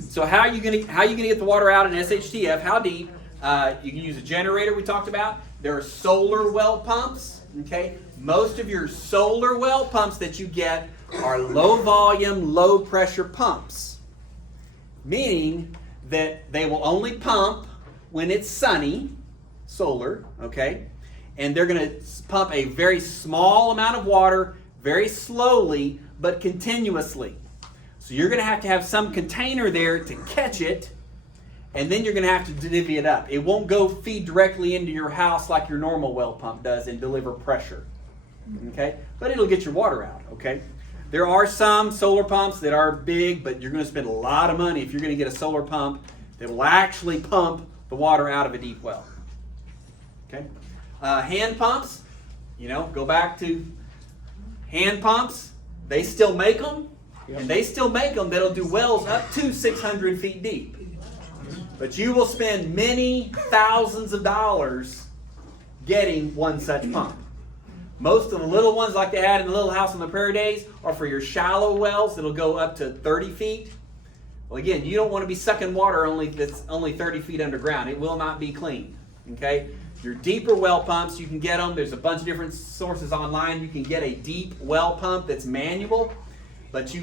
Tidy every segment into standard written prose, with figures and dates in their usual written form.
So how are you gonna get the water out in SHTF? How deep? You can use a generator we talked about. There are solar well pumps. Okay, most of your solar well pumps that you get are low volume, low pressure pumps, meaning that they will only pump when it's sunny, solar. Okay, and they're going to pump a very small amount of water, very slowly but continuously. So you're going to have some container there to catch it, and then you're going to have to divvy it up. It won't go feed directly into your house like your normal well pump does and deliver pressure. Okay? But it'll get your water out. Okay? There are some solar pumps that are big, but you're going to spend a lot of money if you're going to get a solar pump that will actually pump the water out of a deep well. Okay? Hand pumps, go back to hand pumps. They still make them, and they still make them that'll do wells up to 600 feet deep. But you will spend many thousands of dollars getting one such pump. Most of the little ones like they had in the Little House on the Prairie days are for your shallow wells that'll go up to 30 feet. Well, again, you don't want to be sucking water that's only 30 feet underground. It will not be clean. Okay? Your deeper well pumps, you can get them. There's a bunch of different sources online. You can get a deep well pump that's manual. But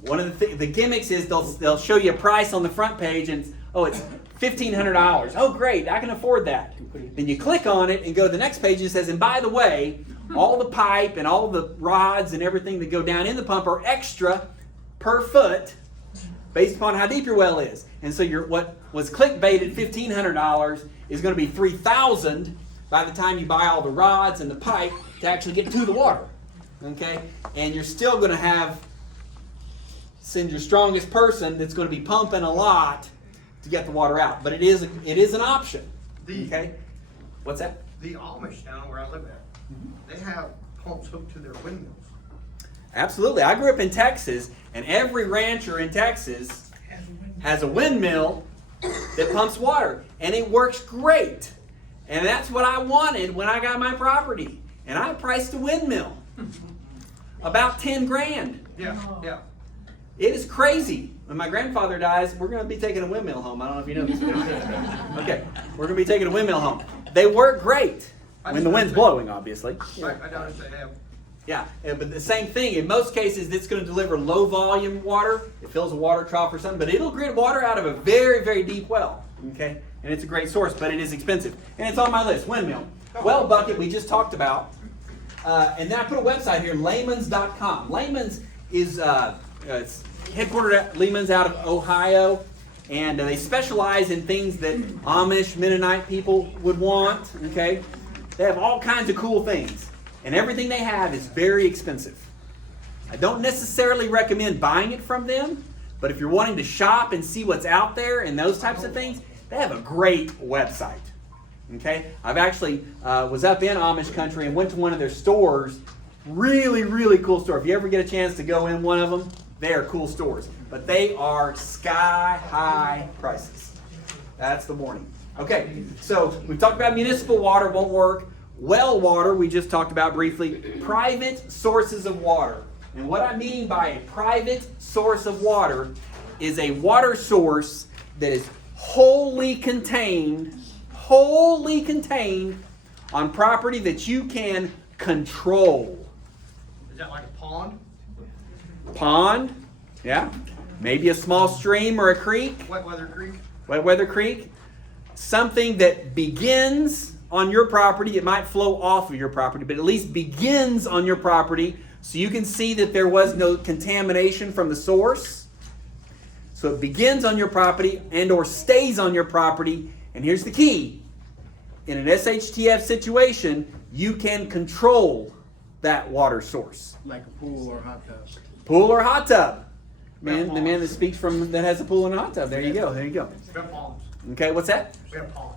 one of the gimmicks is they'll show you a price on the front page and it's $1,500. Oh, great, I can afford that. Then you click on it and go to the next page and it says, and by the way, all the pipe and all the rods and everything that go down in the pump are extra per foot based upon how deep your well is. And so what was clickbaited $1,500 is going to be $3,000 by the time you buy all the rods and the pipe to actually get to the water. Okay? And you're still going to send your strongest person that's going to be pumping a lot to get the water out. But it is an option. Okay? What's that? The Amish down where I live at, they have pumps hooked to their windmills. Absolutely. I grew up in Texas, and every rancher in Texas has a windmill that pumps water, and it works great. And that's what I wanted when I got my property. And I priced a windmill about 10 grand. Yeah. It is crazy. When my grandfather dies, we're going to be taking a windmill home. I don't know if you know this. Okay, we're going to be taking a windmill home. They work great when the wind's blowing, obviously. I don't understand. Yeah, but the same thing. In most cases, it's going to deliver low volume water. It fills a water trough or something, but it'll get water out of a very, very deep well. Okay, and it's a great source, but it is expensive. And it's on my list. Windmill, well bucket. We just talked about, and then I put a website here, Layman's.com. Layman's is it's headquartered at Lehman's out of Ohio, and they specialize in things that Amish, Mennonite people would want. Okay, they have all kinds of cool things. And everything they have is very expensive. I don't necessarily recommend buying it from them, but if you're wanting to shop and see what's out there and those types of things, they have a great website. Okay? I've actually was up in Amish country and went to one of their stores. Really, really cool store. If you ever get a chance to go in one of them, they are cool stores. But they are sky-high prices. That's the warning. Okay, so we've talked about municipal water won't work. Well water, we just talked about briefly. Private sources of water. And what I mean by a private source of water is a water source that is wholly contained on property that you can control. Is that like a pond? Pond, yeah. Maybe a small stream or a creek. Wet weather creek? Wet weather creek. Something that begins on your property. It might flow off of your property, but at least begins on your property so you can see that there was no contamination from the source. So it begins on your property and or stays on your property. And here's the key. In an SHTF situation, you can control that water source. Like a pool or hot tub. Pool or hot tub. The man that speaks that has a pool and a hot tub. There you go. We have ponds. Okay, what's that? We have ponds.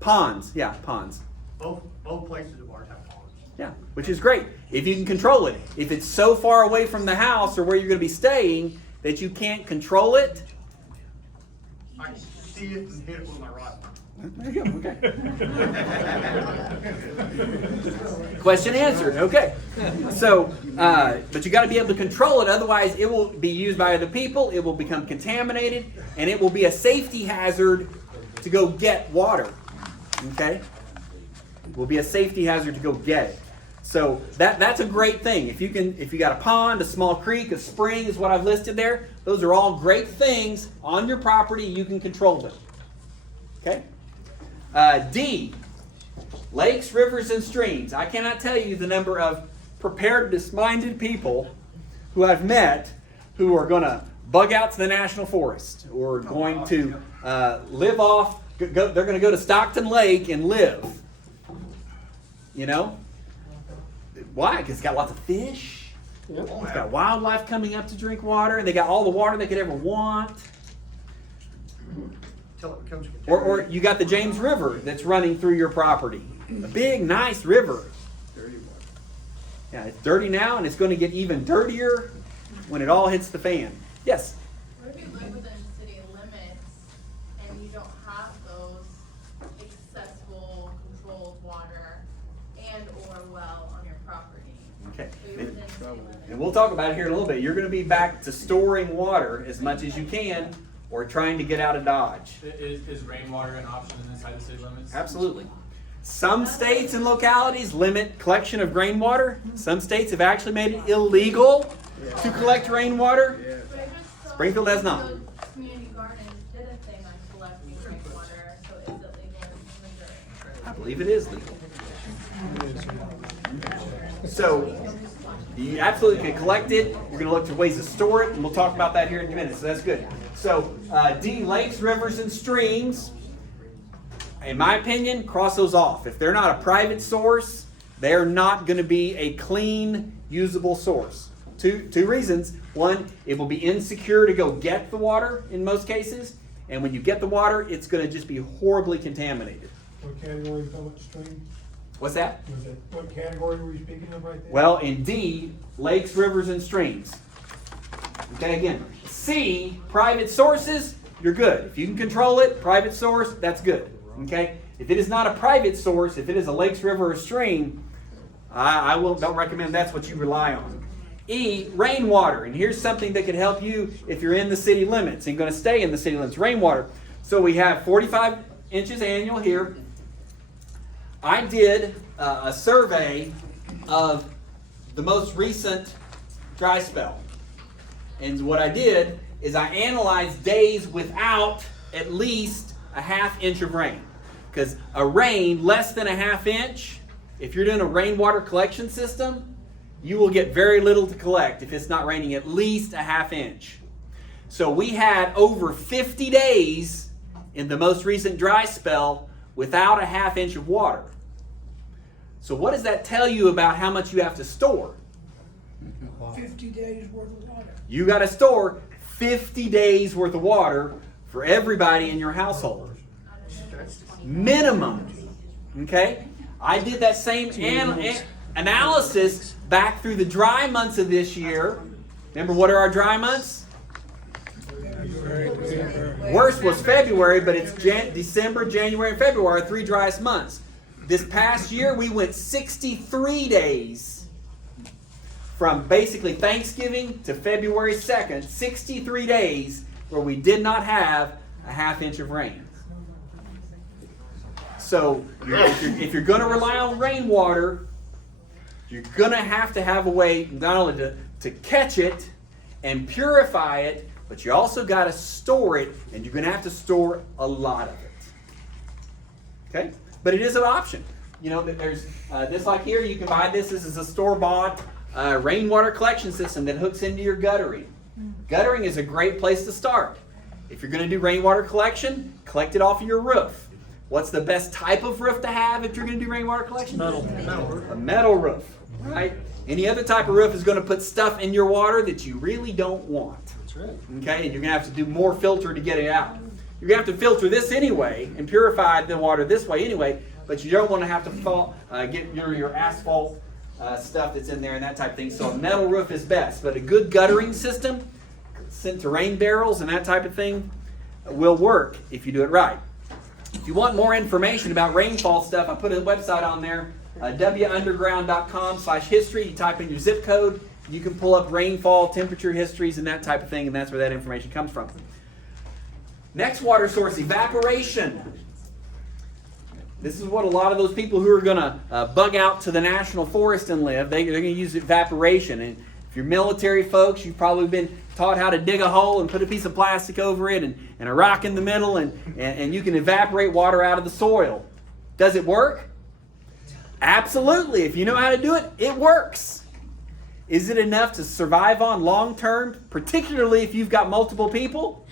Ponds, yeah, ponds. Both places of ours have ponds. Yeah, which is great if you can control it. If it's so far away from the house or where you're going to be staying that you can't control it. I can see it and hit it with my rod. There you go. Okay. Question answered. Okay. So, but you got to be able to control it. Otherwise, it will be used by other people. It will become contaminated, and it will be a safety hazard to go get water. Okay. It will be a safety hazard to go get it. So that's a great thing. If you got a pond, a small creek, a spring is what I've listed there. Those are all great things on your property. You can control them. Okay. D, lakes, rivers, and streams. I cannot tell you the number of preparedness-minded people who I've met who are going to bug out to the national forest or going to live off. They're going to go to Stockton Lake and live. You know? Why? Because it's got lots of fish. Yep. It's got wildlife coming up to drink water. And they got all the water they could ever want. Or you got the James River that's running through your property. A big, nice river. Yeah, it's dirty now, and it's going to get even dirtier when it all hits the fan. Yes? What if you live within city limits and you don't have those accessible, controlled water and or well on your property? Okay. So you're within city limits. And we'll talk about it here in a little bit. You're going to be back to storing water as much as you can or trying to get out of Dodge. Is rainwater an option inside the city limits? Absolutely. Some states and localities limit collection of rainwater. Some states have actually made it illegal to collect rainwater. But I just saw Springfield has not. the community gardens did a thing on collecting rainwater, so is it legal in Missouri? I believe it is legal. So you absolutely can collect it. You're going to look to ways to store it, and we'll talk about that here in a minute. So that's good. So D, lakes, rivers, and streams. In my opinion, cross those off. If they're not a private source, they're not going to be a clean, usable source. Two reasons. One, it will be insecure to go get the water in most cases. And when you get the water, it's going to just be horribly contaminated. What category is that stream? What's that? What category were you speaking of right there? Well, in D, lakes, rivers, and streams. Okay, again. C, private sources, you're good. If you can control it, private source, that's good. Okay? If it is not a private source, if it is a lakes, river, or stream, I don't recommend that's what you rely on. E, rainwater. And here's something that could help you if you're in the city limits and going to stay in the city limits. Rainwater. So we have 45 inches annual here. I did a survey of the most recent dry spell. And what I did is I analyzed days without at least a ½ inch of rain. Because a rain less than a ½ inch, if you're doing a rainwater collection system, you will get very little to collect if it's not raining at least a ½ inch. So we had over 50 days in the most recent dry spell without a ½ inch of water. So what does that tell you about how much you have to store? 50 days worth of water. You got to store 50 days worth of water for everybody in your household. Minimum. Okay? I did that same analysis back through the dry months of this year. Remember, what are our dry months? Worst was February, but it's December, January, and February are 3 driest months. This past year, we went 63 days from basically Thanksgiving to February 2nd, 63 days where we did not have a ½ inch of rain. So if you're going to rely on rainwater, you're going to have a way not only to catch it and purify it, but you also got to store it, and you're going to have to store a lot of it. Okay? But it is an option. You know, there's this like here, you can buy this. This is a store-bought rainwater collection system that hooks into your guttering. Guttering is a great place to start. If you're going to do rainwater collection, collect it off of your roof. What's the best type of roof to have if you're going to do rainwater collection? Metal roof. A metal roof, right? Any other type of roof is going to put stuff in your water that you really don't want. That's right. Okay, and you're going to have to do more filter to get it out. You're going to have to filter this anyway and purify the water this way anyway, but you don't want to have to get your asphalt stuff that's in there and that type of thing. So a metal roof is best, but a good guttering system sent to rain barrels and that type of thing will work if you do it right. If you want more information about rainfall stuff, I put a website on there, wunderground.com/history. You type in your zip code, you can pull up rainfall, temperature histories, and that type of thing, and that's where that information comes from. Next water source, evaporation. This is what a lot of those people who are going to bug out to the national forest and live, they're going to use evaporation. And if you're military folks, you've probably been taught how to dig a hole and put a piece of plastic over it and a rock in the middle, and you can evaporate water out of the soil. Does it work? Absolutely. If you know how to do it, it works. Is it enough to survive on long term, particularly if you've got multiple people?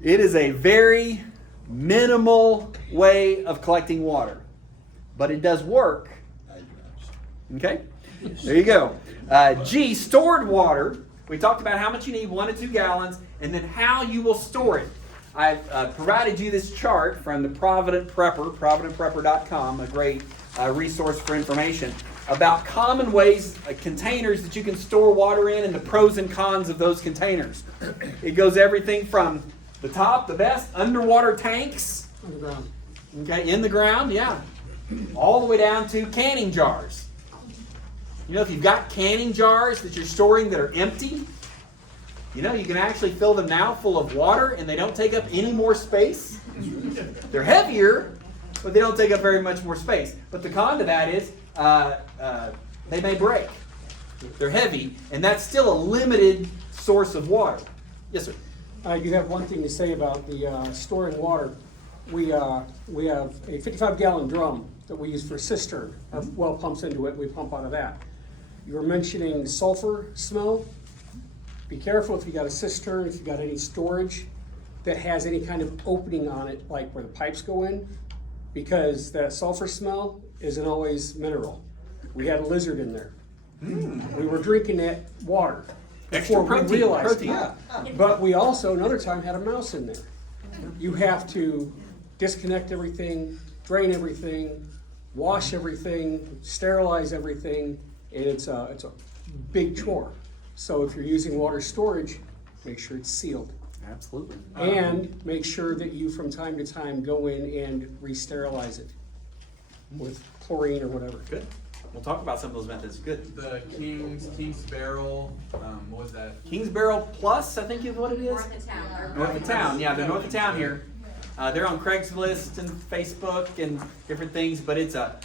It is a very minimal way of collecting water, but it does work. Okay, there you go. G, stored water. We talked about how much you need, 1 to 2 gallons, and then how you will store it. I've provided you this chart from the Provident Prepper, providentprepper.com, a great resource for information about common ways, containers that you can store water in and the pros and cons of those containers. It goes everything from the top, the best, underwater tanks. Underground. Okay, in the ground, yeah. All the way down to canning jars. You know, if you've got canning jars that you're storing that are empty, you know, you can actually fill them now full of water and they don't take up any more space. They're heavier, but they don't take up very much more space. But the con to that is they may break. They're heavy, and that's still a limited source of water. Yes, sir. You have one thing to say about the storing water. We have a 55-gallon drum that we use for a cistern. Our well pumps into it, we pump out of that. You were mentioning sulfur smell. Be careful if you got a cistern, if you got any storage that has any kind of opening on it, like where the pipes go in, because that sulfur smell isn't always mineral. We had a lizard in there. We were drinking that water. Extra Before we protein. realized it. But we also, another time, had a mouse in there. You have to disconnect everything, drain everything, wash everything, sterilize everything, and it's a big chore. So if you're using water storage, make sure it's sealed. Absolutely. And make sure that you, from time to time, go in and re-sterilize it with chlorine or whatever. Good. We'll talk about some of those methods. Good. The King's Barrel, what was that? King's Barrel Plus, I think is what it is. North of town. North of town, yeah, they're north of town here. They're on Craigslist and Facebook and different things, but it's a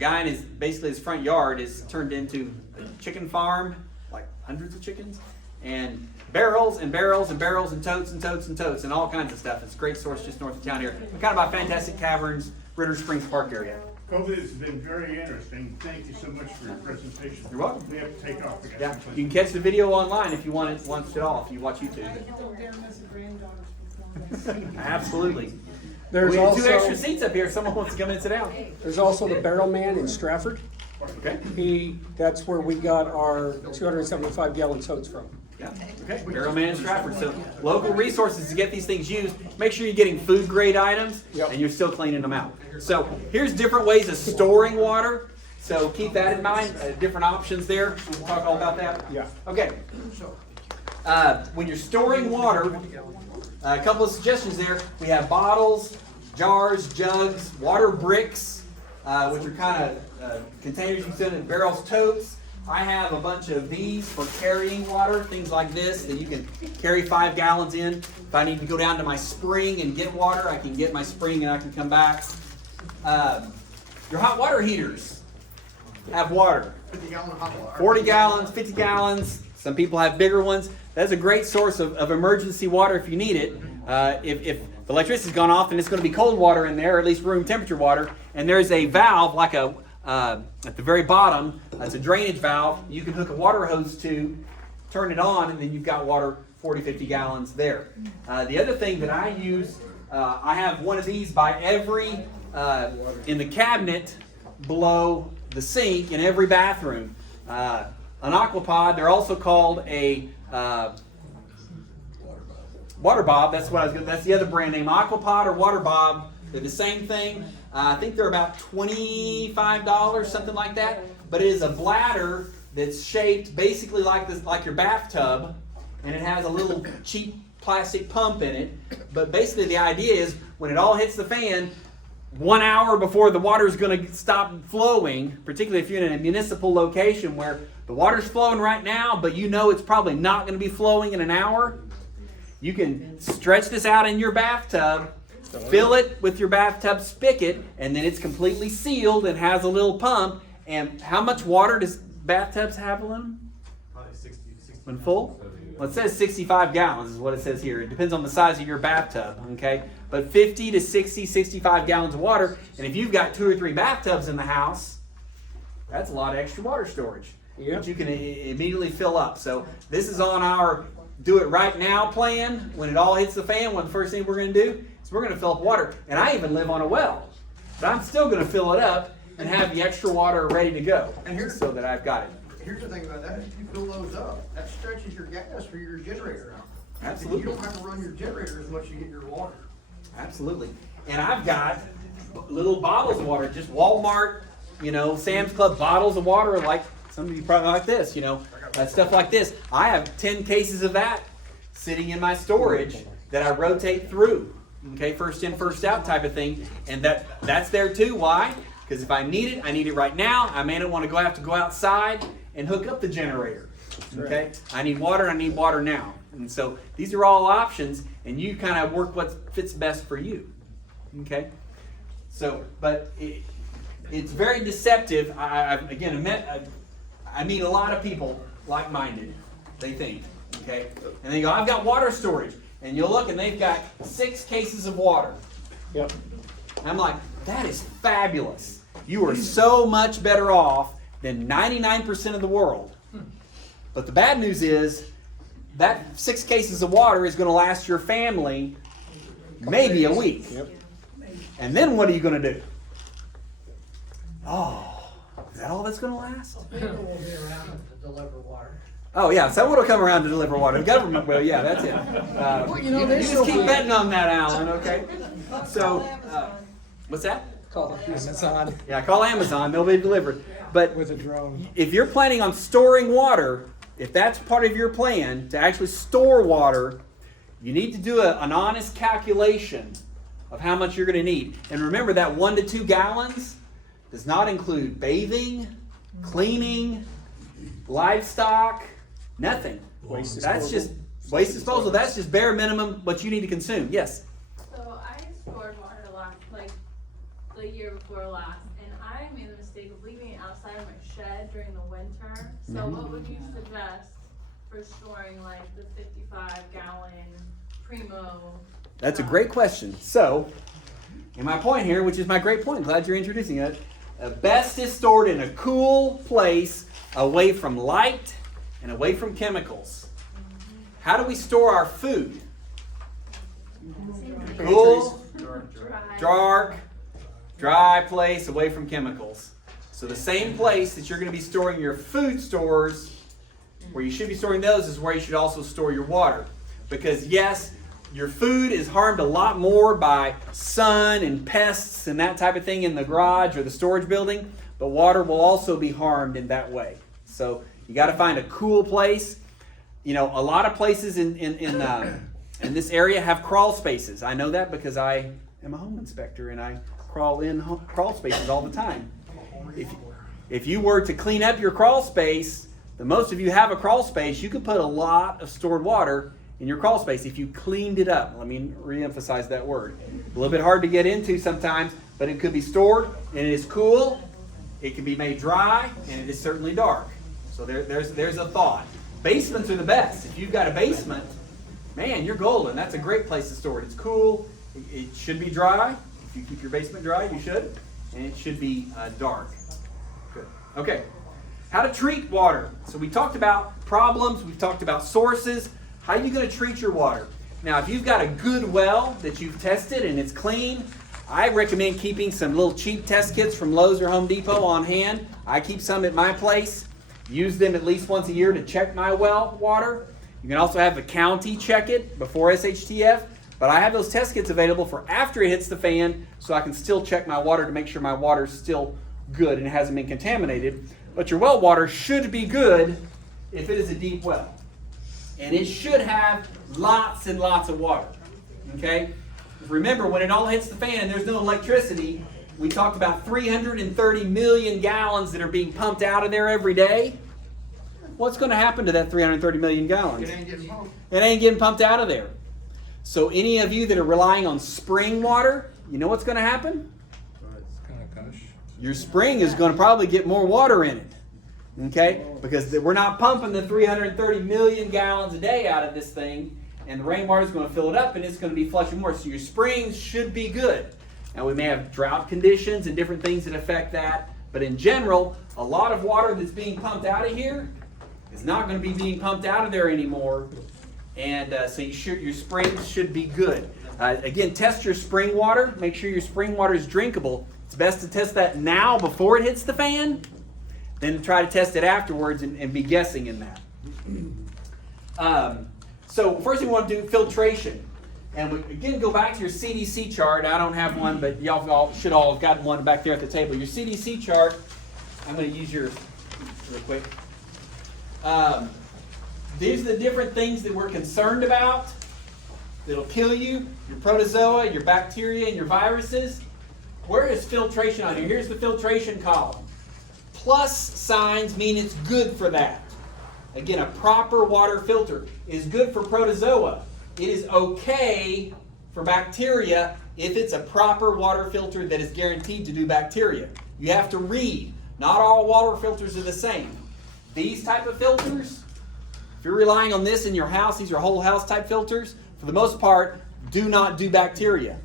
guy in his front yard is turned into a chicken farm, like hundreds of chickens, and barrels and barrels and barrels and totes and totes and totes and all kinds of stuff. It's a great source just north of town here. We're kind of by Fantastic Caverns, Ritter Springs Park area. COVID has been very interesting. Thank you so much for your presentation. You're welcome. We have to take off. We got Yeah, some places. you can catch the video online if you want it once it all, if you watch YouTube. Absolutely. There's We have 2 extra also, seats up here if someone wants to come and sit down. there's also the Barrel Man in Stratford. Okay. That's where we got our 275-gallon totes from. Yeah. Okay. Barrelman in Stratford. So local resources to get these things used. Make sure you're getting food grade items and you're still cleaning them out. So here's different ways of storing water. So keep that in mind. Different options there. We'll talk all about that. Yeah. Okay. When you're storing water, a couple of suggestions there. We have bottles, jars, jugs, water bricks, which are kind of containers you can send in barrels, totes. I have a bunch of these for carrying water, things like this that you can carry 5 gallons in. If I need to go down to my spring and get water, I can get my spring and I can come back. Your hot water heaters have water. 50-gallon hot water. 40 gallons, 50 gallons. Some people have bigger ones. That's a great source of emergency water if you need it. If the electricity's gone off and it's going to be cold water in there, or at least room temperature water, and there's a valve like at the very bottom, it's a drainage valve. You can hook a water hose to, turn it on, and then you've got water 40, 50 gallons there. The other thing that I use, I have one of these by every, in the cabinet below the sink in every bathroom. An Aquapod, they're also called a Water Bob. That's the other brand name. Aquapod or Water Bob, they're the same thing. I think they're about $25, something like that. But it is a bladder that's shaped basically like your bathtub, and it has a little cheap plastic pump in it. But basically the idea is when it all hits the fan, 1 hour before the water is going to stop flowing, particularly if you're in a municipal location where the water's flowing right now, but you know it's probably not going to be flowing in an hour, you can stretch this out in your bathtub, fill it with your bathtub spigot, and then it's completely sealed and has a little pump. And how much water does bathtubs have in them? Probably 60. When full? Well, it says 65 gallons is what it says here. It depends on the size of your bathtub, okay? But 50 to 60, 65 gallons of water. And if you've got 2 or 3 bathtubs in the house, that's a lot of extra water storage that you can immediately fill up. So this is on our do it right now plan. When it all hits the fan, one of the first thing we're going to do is we're going to fill up water. And I even live on a well. But I'm still going to fill it up and have the extra water ready to go. And here's so that I've got it. Here's the thing about that, if you fill those up, that stretches your gas for your generator out. Absolutely. You don't have to run your generator as much as you get your water. Absolutely. And I've got little bottles of water, just Walmart, Sam's Club bottles of water, like some of you probably like this, stuff like this. I have 10 cases of that sitting in my storage that I rotate through. Okay, first in, first out type of thing. And that's there too. Why? Because if I need it right now. I may not want to have to go outside and hook up the generator. Okay? I need water now. And so these are all options, and you kind of work what fits best for you. Okay? So, but it's very deceptive. I meet a lot of people like-minded, they think. Okay? And they go, I've got water storage. And you'll look and they've got 6 cases of water. Yep. And I'm like, that is fabulous. You are so much better off than 99% of the world. But the bad news is that 6 cases of water is going to last your family maybe a week. Yep. And then what are you going to do? Oh, is that all that's going to last? People will be around to deliver water. Oh, yeah, someone will come around to deliver water. The government will, yeah, that's it. Well, You they just still keep do. betting on that, Alan, okay? So, what's that? Call Amazon Yeah, call Amazon. They'll be delivered. But with a drone. if you're planning on storing water, if that's part of your plan to actually store water, you need to do an honest calculation of how much you're going to need. And remember that 1 to 2 gallons does not include bathing, cleaning, livestock, nothing. Waste That's disposal. just waste disposal. That's just bare minimum what you need to consume. Yes. So I stored water the year before last, and I made the mistake of leaving it outside of my shed during the winter. So what would you suggest for storing like the 55-gallon Primo? That's a great question. So, and my point here, which is my great point, glad you're introducing it, best is stored in a cool place away from light and away from chemicals. How do we store our food? Cool, dry place away from chemicals. So the same place that you're going to be storing your food stores, where you should be storing those, is where you should also store your water. Because yes, your food is harmed a lot more by sun and pests and that type of thing in the garage or the storage building, but water will also be harmed in that way. So you got to find a cool place. A lot of places in this area have crawl spaces. I know that because I am a home inspector and I crawl in crawl spaces all the time. If you were to clean up your crawl space, most of you have a crawl space, you could put a lot of stored water in your crawl space if you cleaned it up. Let me reemphasize that word. A little bit hard to get into sometimes, but it could be stored and it is cool. It can be made dry and it is certainly dark. So there's a thought. Basements are the best. If you've got a basement, man, you're golden. That's a great place to store it. It's cool. It should be dry. If you keep your basement dry, you should. And it should be dark. Good. Okay. How to treat water. So we talked about problems. We've talked about sources. How are you going to treat your water? Now, if you've got a good well that you've tested and it's clean, I recommend keeping some little cheap test kits from Lowe's or Home Depot on hand. I keep some at my place. Use them at least once a year to check my well water. You can also have the county check it before SHTF. But I have those test kits available for after it hits the fan, so I can still check my water to make sure my water is still good and it hasn't been contaminated. But your well water should be good if it is a deep well. and it should have lots and lots of water. Okay? Remember, when it all hits the fan and there's no electricity, we talked about 330 million gallons that are being pumped out of there every day. What's going to happen to that 330 million gallons? It ain't getting pumped. It ain't getting pumped out of there. So any of you that are relying on spring water, you know what's going to happen? Your spring is going to probably get more water in it. Okay? Because we're not pumping the 330 million gallons a day out of this thing, and the rainwater is going to fill it up and it's going to be flushing more. So your springs should be good. Now we may have drought conditions and different things that affect that, but in general, a lot of water that's being pumped out of here is not going to be being pumped out of there anymore, and so your springs should be good. Again, test your spring water. Make sure your spring water is drinkable. It's best to test that now before it hits the fan, then try to test it afterwards and be guessing in that. So first thing we want to do, filtration. And we, again, go back to your CDC chart. I don't have one, but y'all should all have gotten one back there at the table. Your CDC chart, I'm going to use yours real quick. These are the different things that we're concerned about that'll kill you, your protozoa, your bacteria, and your viruses. Where is filtration on here? Here's the filtration column. Plus signs mean it's good for that. Again, a proper water filter is good for protozoa. It is okay for bacteria if it's a proper water filter that is guaranteed to do bacteria. You have to read. Not all water filters are the same. These type of filters, if you're relying on this in your house, these are whole house type filters, for the most part, do not do bacteria.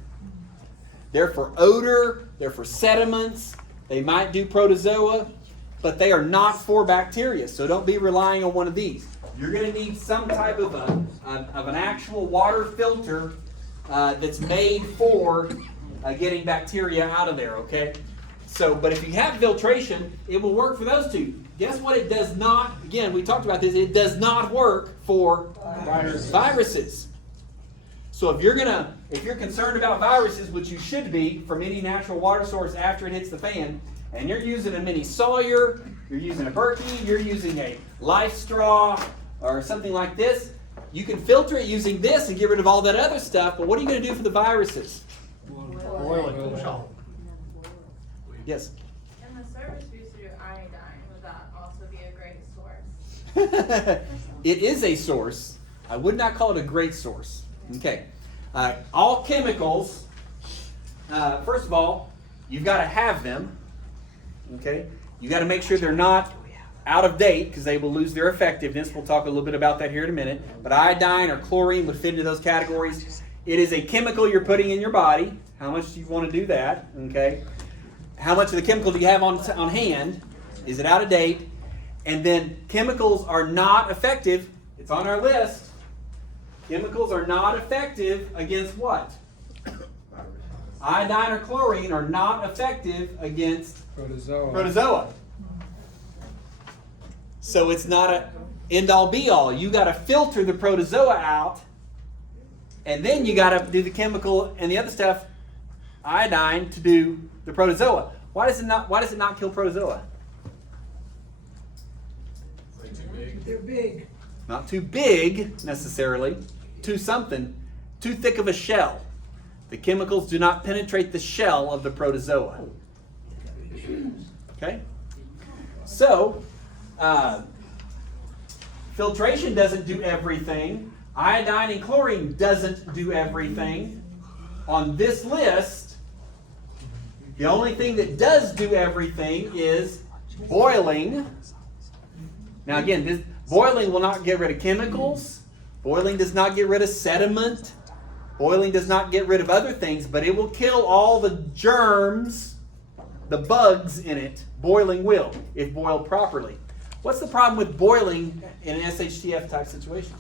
They're for odor, they're for sediments, they might do protozoa, but they are not for bacteria, so don't be relying on one of these. You're going to need some type of an actual water filter that's made for getting bacteria out of there, okay? So, but if you have filtration, it will work for those two. Guess what it does not, again, we talked about this, it does not work for viruses. So if you're concerned about viruses, which you should be from any natural water source after it hits the fan, and you're using a mini Sawyer, you're using a Berkey, you're using a Life Straw, or something like this, you can filter it using this and get rid of all that other stuff, but what are you going to do for the viruses? Yes? In the service we used to do iodine. Would that also be a great source? It is a source. I would not call it a great source. Okay. All chemicals, first of all, you've got to have them. Okay. You got to make sure they're not out of date because they will lose their effectiveness. We'll talk a little bit about that here in a minute. But iodine or chlorine would fit into those categories. It is a chemical you're putting in your body. How much do you want to do that? Okay. How much of the chemical do you have on hand? Is it out of date? And then chemicals are not effective. It's on our list. Chemicals are not effective against what? Iodine or chlorine are not effective against protozoa. So it's not an end-all be-all. You got to filter the protozoa out, and then you got to do the chemical and the other stuff, iodine, to do the protozoa. Why does it not kill protozoa? They're big. Not too big necessarily. Too thick of a shell. The chemicals do not penetrate the shell of the protozoa. Okay? So, filtration doesn't do everything. Iodine and chlorine doesn't do everything. On this list, the only thing that does do everything is boiling. Now again, boiling will not get rid of chemicals. Boiling does not get rid of sediment. Boiling does not get rid of other things, but it will kill all the germs, the bugs in it. Boiling will, if boiled properly. What's the problem with boiling in an SHTF type situation?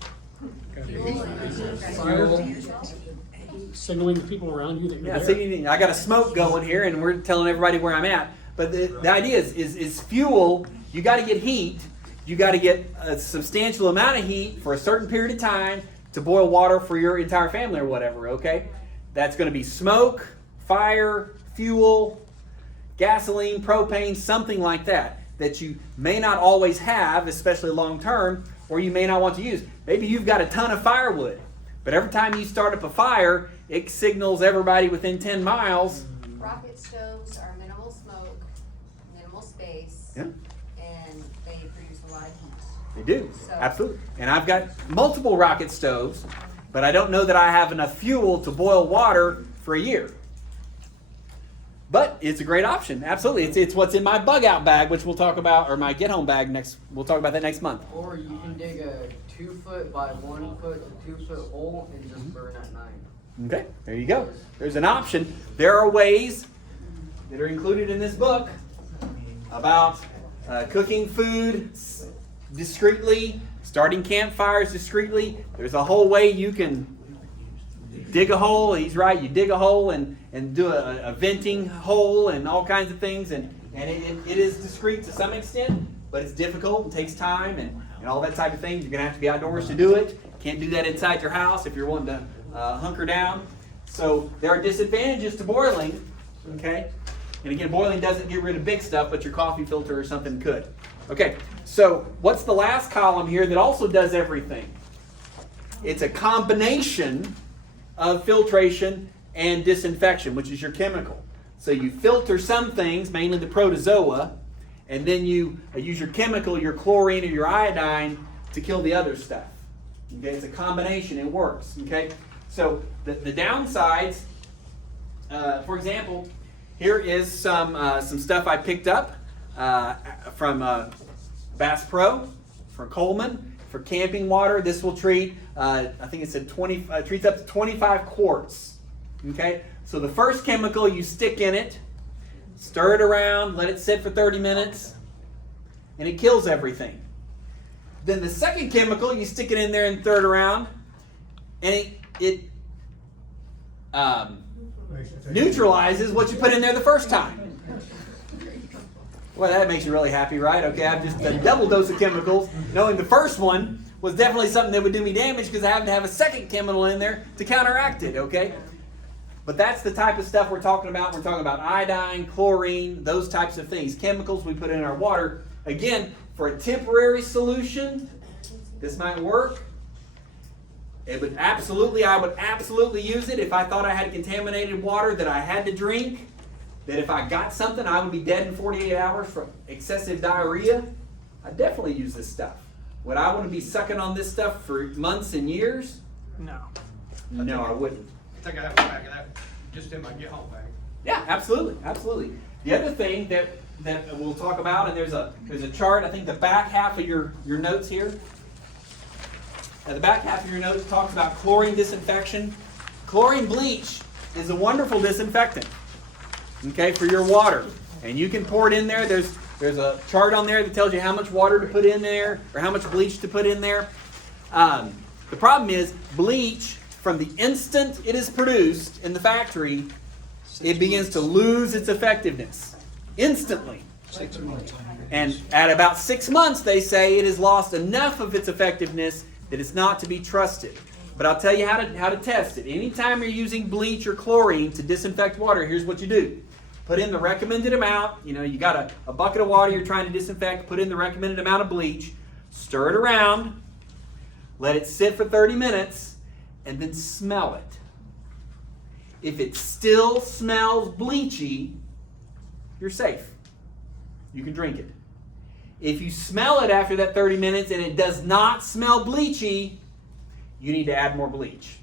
Signaling to people around you that you're Yeah, there. see, I got a smoke going here, and we're telling everybody where I'm at. But the idea is fuel. You got to get heat. You got to get a substantial amount of heat for a certain period of time to boil water for your entire family or whatever. Okay, that's going to be smoke, fire, fuel, gasoline, propane, something like that you may not always have, especially long term, or you may not want to use. Maybe you've got a ton of firewood, but every time you start up a fire, it signals everybody within 10 miles. Rocket stoves are minimal smoke, minimal space, Yeah. and they produce a lot of heat. They do, So- absolutely. And I've got multiple rocket stoves, but I don't know that I have enough fuel to boil water for a year. But it's a great option, absolutely. It's what's in my bug out bag, which we'll talk about, or my get home bag next. We'll talk about that next month. Or you can dig a 2 foot by 1 foot to 2 foot hole and just burn at night. Okay, there you go. There's an option. There are ways that are included in this book about cooking food discreetly, starting campfires discreetly. There's a whole way you can dig a hole. He's right. You dig a hole and do a venting hole and all kinds of things. And it is discreet to some extent, but it's difficult and takes time and all that type of thing. You're going to have to be outdoors to do it. Can't do that inside your house if you're wanting to hunker down. So there are disadvantages to boiling, okay? And again, boiling doesn't get rid of big stuff, but your coffee filter or something could. Okay, so what's the last column here that also does everything? It's a combination of filtration and disinfection, which is your chemical. So you filter some things, mainly the protozoa, and then you use your chemical, your chlorine or your iodine, to kill the other stuff. Okay, it's a combination, it works. Okay, so the downsides, for example, here is some stuff I picked up from Bass Pro, for Coleman, for camping water. This will treat, I think it said treats up to 25 quarts. Okay, so the first chemical you stick in it, stir it around, let it sit for 30 minutes, and it kills everything. Then the second chemical, you stick it in there and stir it around, and it neutralizes what you put in there the first time. Well, that makes you really happy, right? Okay, I've just a double dose of chemicals, knowing the first one was definitely something that would do me damage because I happen to have a second chemical in there to counteract it, okay? But that's the type of stuff we're talking about. We're talking about iodine, chlorine, those types of things. Chemicals we put in our water. Again, for a temporary solution, this might work. I would absolutely use it if I thought I had contaminated water that I had to drink, that if I got something, I would be dead in 48 hours from excessive diarrhea. I'd definitely use this stuff. Would I want to be sucking on this stuff for months and years? No. No, I wouldn't. I think I have a bag of that just in my get home bag. Yeah, absolutely, absolutely. The other thing that we'll talk about, and there's a chart, I think the back half of your notes here. The back half of your notes talks about chlorine disinfection. Chlorine bleach is a wonderful disinfectant, okay, for your water. And you can pour it in there. There's a chart on there that tells you how much water to put in there or how much bleach to put in there. The problem is bleach, from the instant it is produced in the factory, it begins to lose its effectiveness instantly. 6 months. And at about 6 months, they say it has lost enough of its effectiveness that it's not to be trusted. But I'll tell you how to test it. Anytime you're using bleach or chlorine to disinfect water, here's what you do. Put in the recommended amount. You know, you got a bucket of water you're trying to disinfect. Put in the recommended amount of bleach. Stir it around. Let it sit for 30 minutes. And then smell it. If it still smells bleachy, you're safe. You can drink it. If you smell it after that 30 minutes and it does not smell bleachy, you need to add more bleach.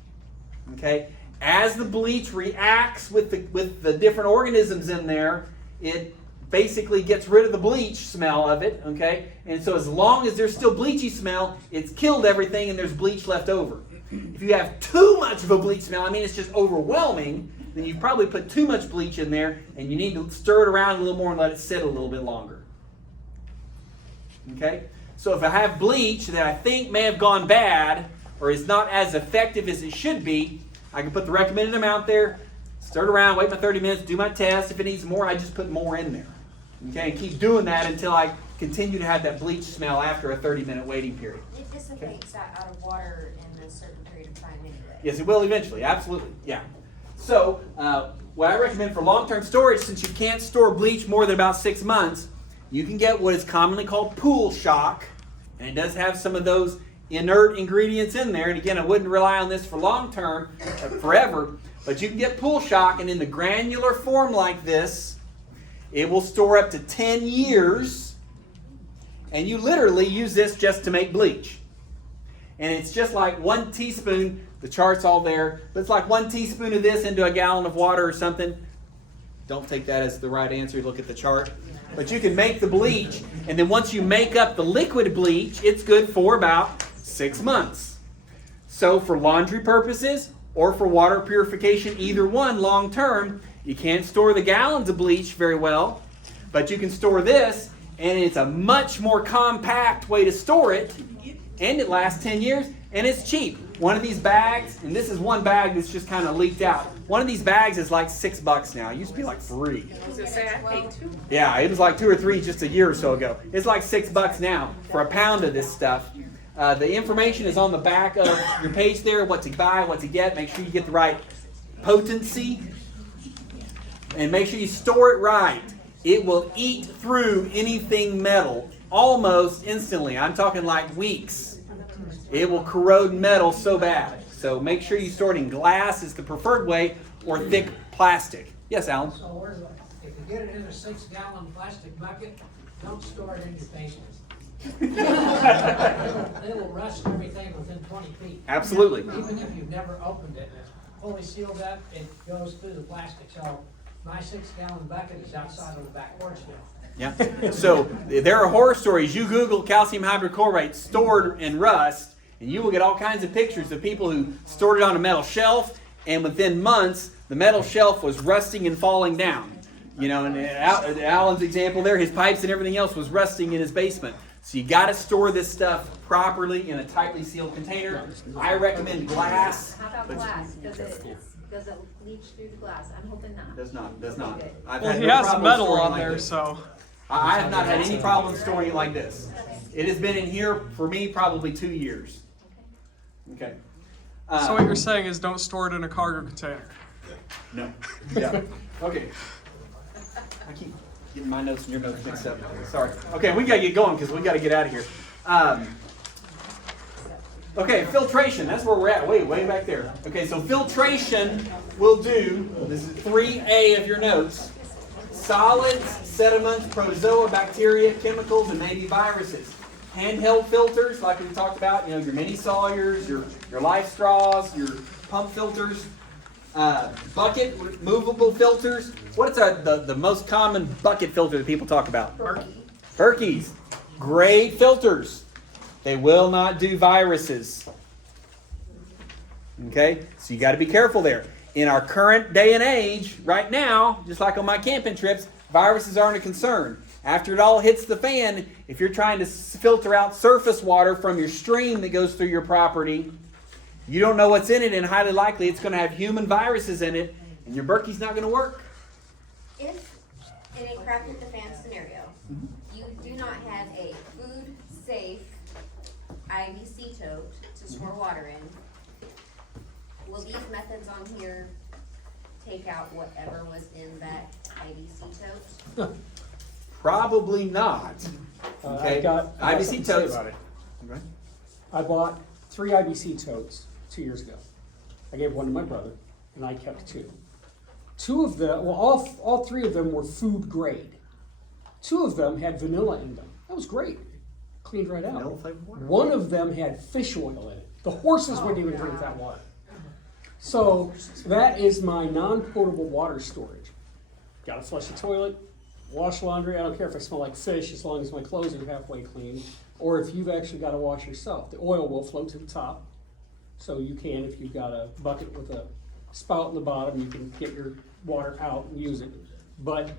Okay? As the bleach reacts with the different organisms in there, it basically gets rid of the bleach smell of it. Okay? And so as long as there's still bleachy smell, it's killed everything and there's bleach left over. If you have too much of a bleach smell, I mean it's just overwhelming, then you've probably put too much bleach in there and you need to stir it around a little more and let it sit a little bit longer. Okay? So if I have bleach that I think may have gone bad or is not as effective as it should be, I can put the recommended amount there, stir it around, wait my 30 minutes, do my test. If it needs more, I just put more in there. Okay? And keep doing that until I continue to have that bleach smell after a 30-minute waiting period. It dissipates that out of water in a certain period of time anyway. Yes, it will eventually. Absolutely. Yeah. So, what I recommend for long-term storage, since you can't store bleach more than about 6 months, you can get what is commonly called pool shock And it does have some of those inert ingredients in there. And again, I wouldn't rely on this for long term, forever. But you can get pool shock, and in the granular form like this, it will store up to 10 years. And you literally use this just to make bleach. And it's just like 1 teaspoon, the chart's all there, but it's like 1 teaspoon of this into a gallon of water or something. Don't take that as the right answer, look at the chart. But you can make the bleach, and then once you make up the liquid bleach, it's good for about 6 months. So for laundry purposes or for water purification, either one long term, you can't store the gallons of bleach very well, but you can store this, and it's a much more compact way to store it, and it lasts 10 years, and it's cheap. One of these bags, and this is one bag that's just kind of leaked out. One of these bags is like $6 now. It used to be like $3. Yeah, it was like 2 or 3 just a year or so ago. It's like $6 now for a pound of this stuff. The information is on the back of your page there, what to buy, what to get. Make sure you get the right potency. And make sure you store it right. It will eat through anything metal almost instantly. I'm talking like weeks. It will corrode metal so bad. So make sure you store it in glass is the preferred way, or thick plastic. Yes, Alan? So where's the, if you get it in a 6-gallon plastic bucket, don't store it in your basement. They will rust everything within 20 feet. Absolutely. Even if you've never opened it and it's fully sealed up, it goes through the plastic. So my 6-gallon bucket is outside on the back porch now. Yeah. So there are horror stories. You Google calcium hydrochlorate stored in rust, and you will get all kinds of pictures of people who stored it on a metal shelf, and within months, the metal shelf was rusting and falling down. You know, and Alan's example there, his pipes and everything else was rusting in his basement. So you got to store this stuff properly in a tightly sealed container. I recommend glass. How about glass? Does it leach through the glass? I'm hoping not. Does not. I've Well, had he no has problem metal storing on like there, this. so. I have not had any problem storing it like this. It has been in here for me probably 2 years. Okay. So what you're saying is don't store it in a cargo container. No. Yeah. Okay. I keep getting my notes and your notes mixed up. Sorry. Okay, we gotta get going because we gotta get out of here. Okay, filtration. That's where we're at. Way back there. Okay, so filtration will do. This is 3A of your notes. Solids, sediments, protozoa, bacteria, chemicals, and maybe viruses. Handheld filters, like we talked about, you know, your mini sawyers, your life straws, your pump filters. Bucket movable filters. What's the most common bucket filter that people talk about? Berkey's. Great filters. They will not do viruses. Okay, so you got to be careful there. In our current day and age, right now, just like on my camping trips, viruses aren't a concern. After it all hits the fan, if you're trying to filter out surface water from your stream that goes through your property, you don't know what's in it, and highly likely it's going to have human viruses in it, and your Berkey's not going to work. If, in a crack with the fan scenario, you do not have a food-safe IBC tote to store water in, will these methods on here take out whatever was in that IBC tote? Probably not. Okay. I got IBC something to say totes. about it. Okay. I bought 3 IBC totes 2 years ago. I gave one to my brother, and I kept 2. 2 of them, well, all 3 of them were food grade. 2 of them had vanilla in them. That was great. Cleaned right out. Vanilla flavored water. One of them had fish oil in it. The horses wouldn't even drink that water. So that is my non-potable water storage. Gotta flush the toilet, wash laundry. I don't care if I smell like fish as long as my clothes are halfway clean. Or if you've actually got to wash yourself. The oil will float to the top. So you can, if you've got a bucket with a spout in the bottom, you can get your water out and use it. But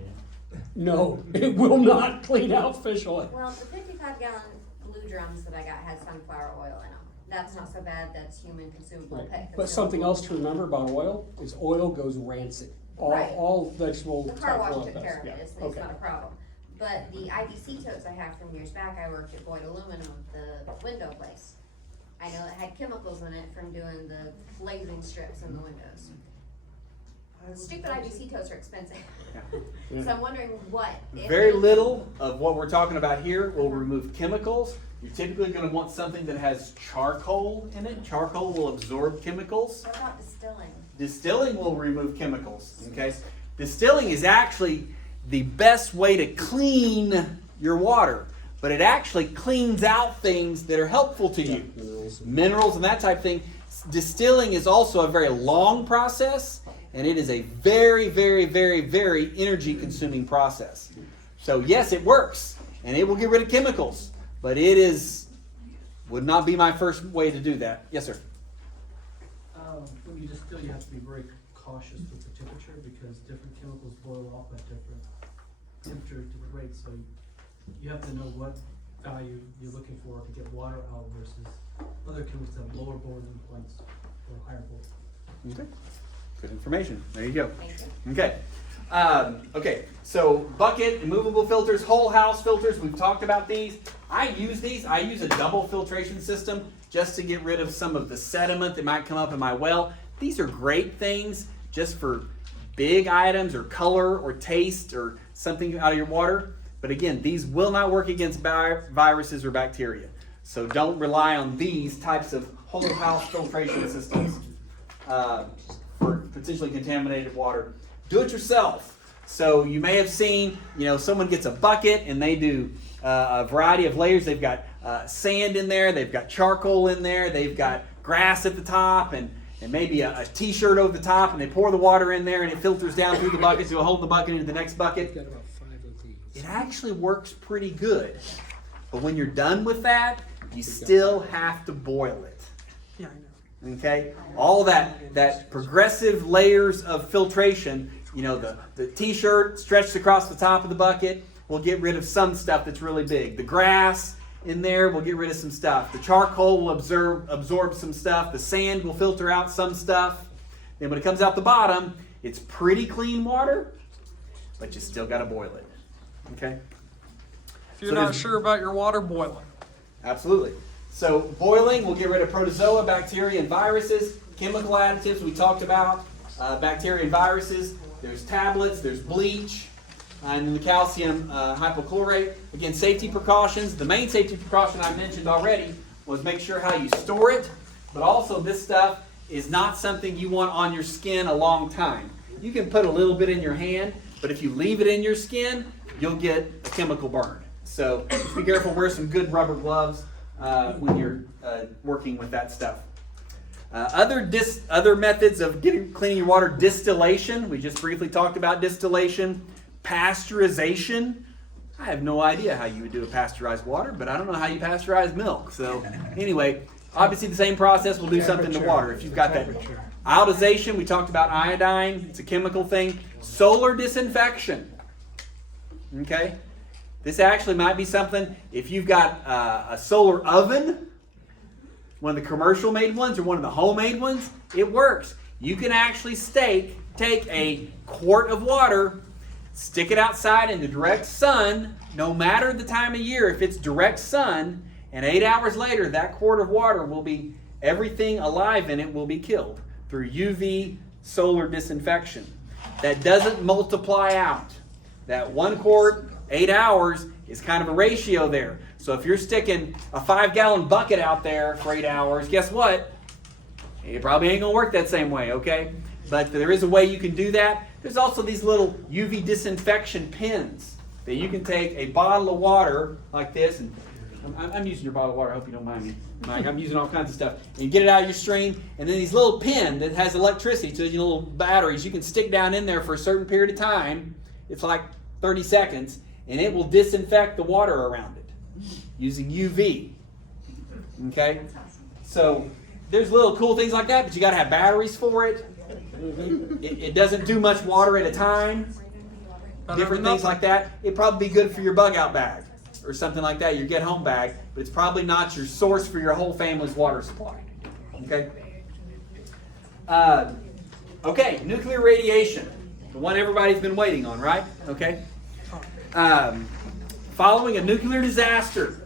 no, it will not clean out fish oil. Well, the 55-gallon blue drums that I got had sunflower oil in them. That's not so bad, that's human consumable, Right. pet But something consumable. else to remember about oil is oil goes rancid. Right. All vegetable The car type wash oil took does. care of Yeah. it, it's Okay. not a problem. But the IBC totes I have from years back, I worked at Boyd Aluminum, the window place. I know it had chemicals in it from doing the glazing strips in the windows. Stupid IBC totes are expensive. Yeah. So I'm wondering what. if Very they- little of what we're talking about here will remove chemicals. You're typically going to want something that has charcoal in it. Charcoal will absorb chemicals. What about distilling? Distilling will remove chemicals. Okay, distilling is actually the best way to clean your water, but it actually cleans out things that are helpful to you, minerals and that type of thing. Distilling is also a very long process, and it is a very, very, very, very energy-consuming process. So yes, it works, and it will get rid of chemicals, but would not be my first way to do that. Yes, sir. When you distill, you have to be very cautious with the temperature because different chemicals boil off at different temperatures, different rates. So you have to know what value you're looking for to get water out versus other chemicals that have lower boiling points or higher boiling. Okay. Good information. There you go. Thank you. Okay. Okay. So bucket, movable filters, whole house filters. We've talked about these. I use these. I use a double filtration system just to get rid of some of the sediment that might come up in my well. These are great things just for big items or color or taste or something out of your water. But again, these will not work against viruses or bacteria. So don't rely on these types of whole house filtration systems for potentially contaminated water. Do it yourself. So you may have seen, someone gets a bucket and they do a variety of layers. They've got sand in there, they've got charcoal in there, they've got grass at the top, and maybe a t-shirt over the top, and they pour the water in there and it filters down through the bucket to a hole in the bucket into the next bucket. It actually works pretty good. But when you're done with that, you still have to boil it. Yeah, I know. Okay? All that progressive layers of filtration, the t-shirt stretched across the top of the bucket will get rid of some stuff that's really big. The grass in there will get rid of some stuff. The charcoal will absorb some stuff. The sand will filter out some stuff. Then when it comes out the bottom, it's pretty clean water, but you still got to boil it. Okay? If you're So not there's- sure about your water, boil it. Absolutely. So boiling will get rid of protozoa, bacteria, and viruses. Chemical additives we talked about, bacteria and viruses. There's tablets, there's bleach, and then the calcium hypochlorite. Again, safety precautions. The main safety precaution I mentioned already was make sure how you store it, but also this stuff is not something you want on your skin a long time. You can put a little bit in your hand, but if you leave it in your skin, you'll get a chemical burn. So just be careful, wear some good rubber gloves when you're working with that stuff. Other methods of cleaning your water: distillation. We just briefly talked about distillation. Pasteurization. I have no idea how you would do a pasteurized water, but I don't know how you pasteurize milk. So anyway, obviously the same process will do something to water. If you've got that iodization, we talked about iodine. It's a chemical thing. Solar disinfection. Okay? This actually might be something, if you've got a solar oven, one of the commercial made ones or one of the homemade ones, it works. You can actually take a quart of water, stick it outside in the direct sun, no matter the time of year, if it's direct sun, and 8 hours later, that quart of water will be, everything alive in it will be killed through UV solar disinfection. That doesn't multiply out. That 1 quart, 8 hours is kind of a ratio there. So if you're sticking a 5-gallon bucket out there for 8 hours, guess what? It probably ain't gonna work that same way, okay? But there is a way you can do that. There's also these little UV disinfection pins that you can take a bottle of water like this, and I'm using your bottle of water, I hope you don't mind me. Mike, I'm using all kinds of stuff. And you get it out of your stream, and then these little pin that has electricity, so little batteries you can stick down in there for a certain period of time. It's like 30 seconds, and it will disinfect the water around it using UV. Okay? So there's little cool things like that, but you got to have batteries for it. It doesn't do much water at a time. Different things like that. It'd probably be good for your bug out bag or something like that, your get home bag, but it's probably not your source for your whole family's water supply. Okay? Okay, nuclear radiation. The one everybody's been waiting on, right? Okay? Following a nuclear disaster,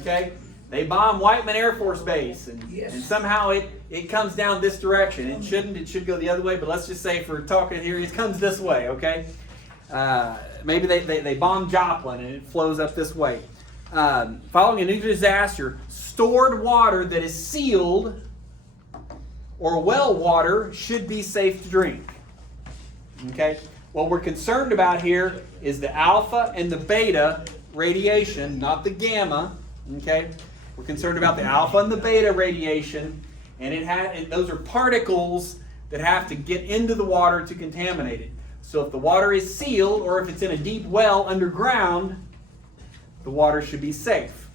okay? They bomb Whiteman Air Force Base, and somehow it comes down this direction. It shouldn't. It should go the other way, but let's just say for talking here, it comes this way, okay? Maybe they bomb Joplin, and it flows up this way. following a nuclear disaster, stored water that is sealed or well water should be safe to drink. Okay? What we're concerned about here is the alpha and the beta radiation, not the gamma. Okay? We're concerned about the alpha and the beta radiation, and those are particles that have to get into the water to contaminate it. So if the water is sealed, or if it's in a deep well underground, the water should be safe.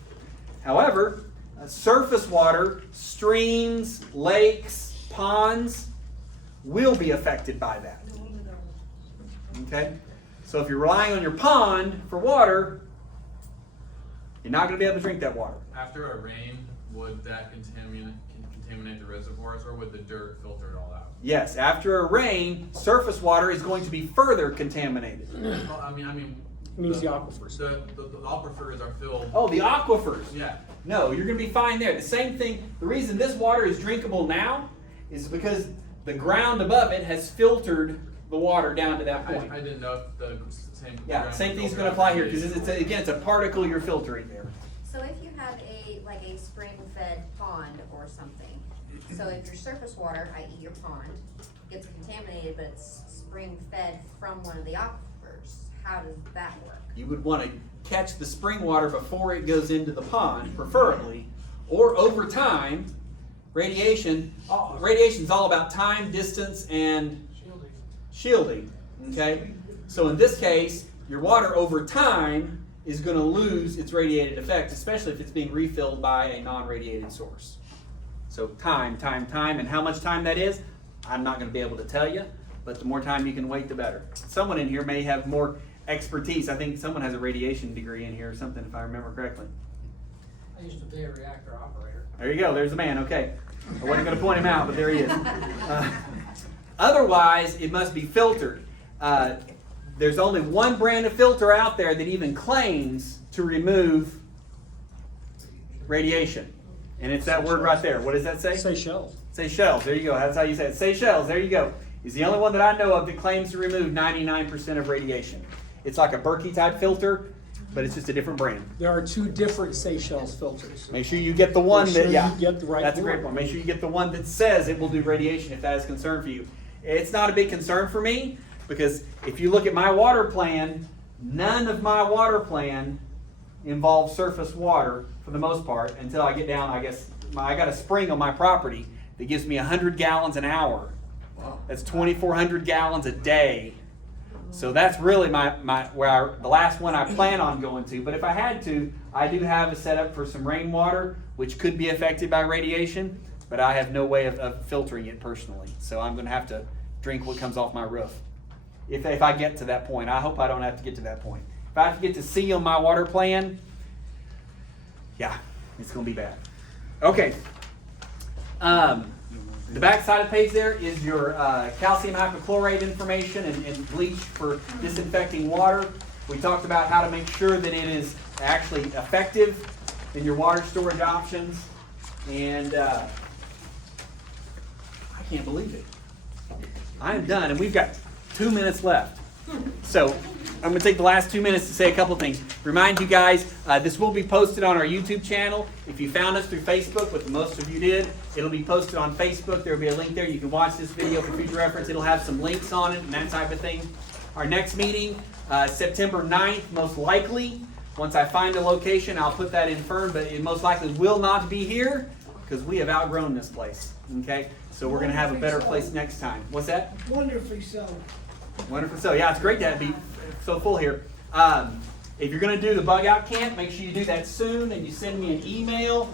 However, surface water, streams, lakes, ponds, will be affected by that. Okay? So if you're relying on your pond for water, you're not going to be able to drink that water. After a rain, would that contaminate the reservoirs, or would the dirt filter it all out? Yes, after a rain, surface water is going to be further contaminated. Well, I mean, It means the aquifers. The aquifers are filled. Oh, the aquifers. Yeah. No, you're going to be fine there. The same thing, the reason this water is drinkable now is because the ground above it has filtered the water down to that point. I didn't know if the same. Yeah, same thing's going to apply here because it's a particle you're filtering there. So if you have a spring-fed pond or something, so if your surface water, i.e. your pond, gets contaminated, but it's spring-fed from one of the aquifers, how does that work? You would want to catch the spring water before it goes into the pond, preferably, or over time. Radiation's all about time, distance, and shielding. Okay? So in this case, your water over time is going to lose its radiated effect, especially if it's being refilled by a non-radiated source. So time, and how much time that is, I'm not going to be able to tell you, but the more time you can wait, the better. Someone in here may have more expertise. I think someone has a radiation degree in here or something, if I remember correctly. I used to be a reactor operator. There you go. There's the man. Okay. I wasn't going to point him out, but there he is. Otherwise, it must be filtered. There's only one brand of filter out there that even claims to remove radiation. And it's that word right there. What does that say? Seychelles. Seychelles. There you go. That's how you say it. Seychelles. There you go. Is the only one that I know of that claims to remove 99% of radiation. It's like a Berkey type filter, but it's just a different brand. There are two different Seychelles filters. Make sure you get the one Make sure that, yeah, you get the right that's a great one. Make sure you get the one that says it will do radiation if that is a concern for you. It's not a big concern for me because if you look at my water plan, none of my water plan involves surface water for the most part until I get down, I guess, I got a spring on my property that gives me 100 gallons an hour. That's 2,400 gallons a day. So that's really the last one I plan on going to. But if I had to, I do have a setup for some rainwater, which could be affected by radiation, but I have no way of filtering it personally. So I'm going to have to drink what comes off my roof. If I get to that point. I hope I don't have to get to that point. If I have to get to C on my water plan, yeah, it's going to be bad. Okay. The back side of the page there is your calcium hypochlorite information and bleach for disinfecting water. We talked about how to make sure that it is actually effective in your water storage options. And I can't believe it. I am done, and we've got 2 minutes left. So I'm going to take the last 2 minutes to say a couple things. Remind you guys, this will be posted on our YouTube channel. If you found us through Facebook, which most of you did, it'll be posted on Facebook. There will be a link there. You can watch this video for future reference. It'll have some links on it and that type of thing. Our next meeting, September 9th, most likely. Once I find a location, I'll put that in firm, but it most likely will not be here because we have outgrown this place. Okay? So we're going to have a better place next time. What's that? Wonderfully so. Wonderful. So yeah, it's great to be so full here. If you're going to do the bug out camp, make sure you do that soon and you send me an email.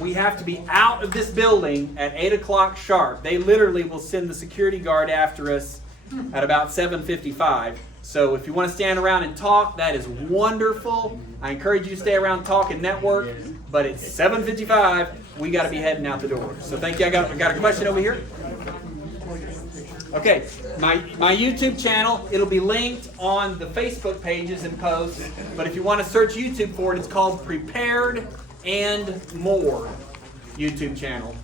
We have to be out of this building at 8 o'clock sharp. They literally will send the security guard after us at about 7:55. So if you want to stand around and talk, that is wonderful. I encourage you to stay around, talk, and network. But it's 7:55. We got to be heading out the door. So thank you. I got a question over here. Okay, my YouTube channel, it'll be linked on the Facebook pages and posts, but if you want to search YouTube for it, it's called Prepared and More YouTube channel.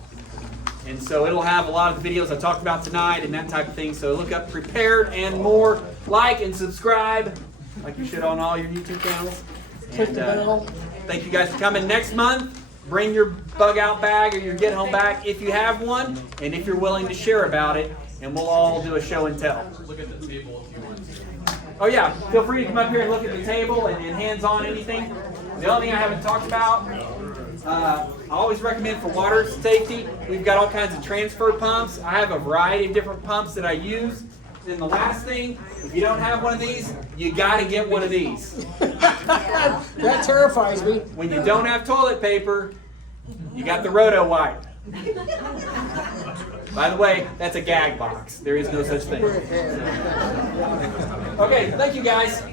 And so it'll have a lot of the videos I talked about tonight and that type of thing, so look up Prepared and More, like and subscribe, like you should on all your YouTube channels. Click the bell. Thank you guys for coming. Next month, bring your bug out bag or your get home bag if you have one, and if you're willing to share about it, and we'll all do a show and tell. Look at the table if you want to. Oh yeah, feel free to come up here and look at the table and hands-on anything. The only thing I haven't talked about, I always recommend for water safety, we've got all kinds of transfer pumps. I have a variety of different pumps that I use. Then the last thing, if you don't have one of these, you gotta get one of these. That terrifies me. When you don't have toilet paper, you got the Roto Wipe. By the way, that's a gag box. There is no such thing. Okay, thank you guys.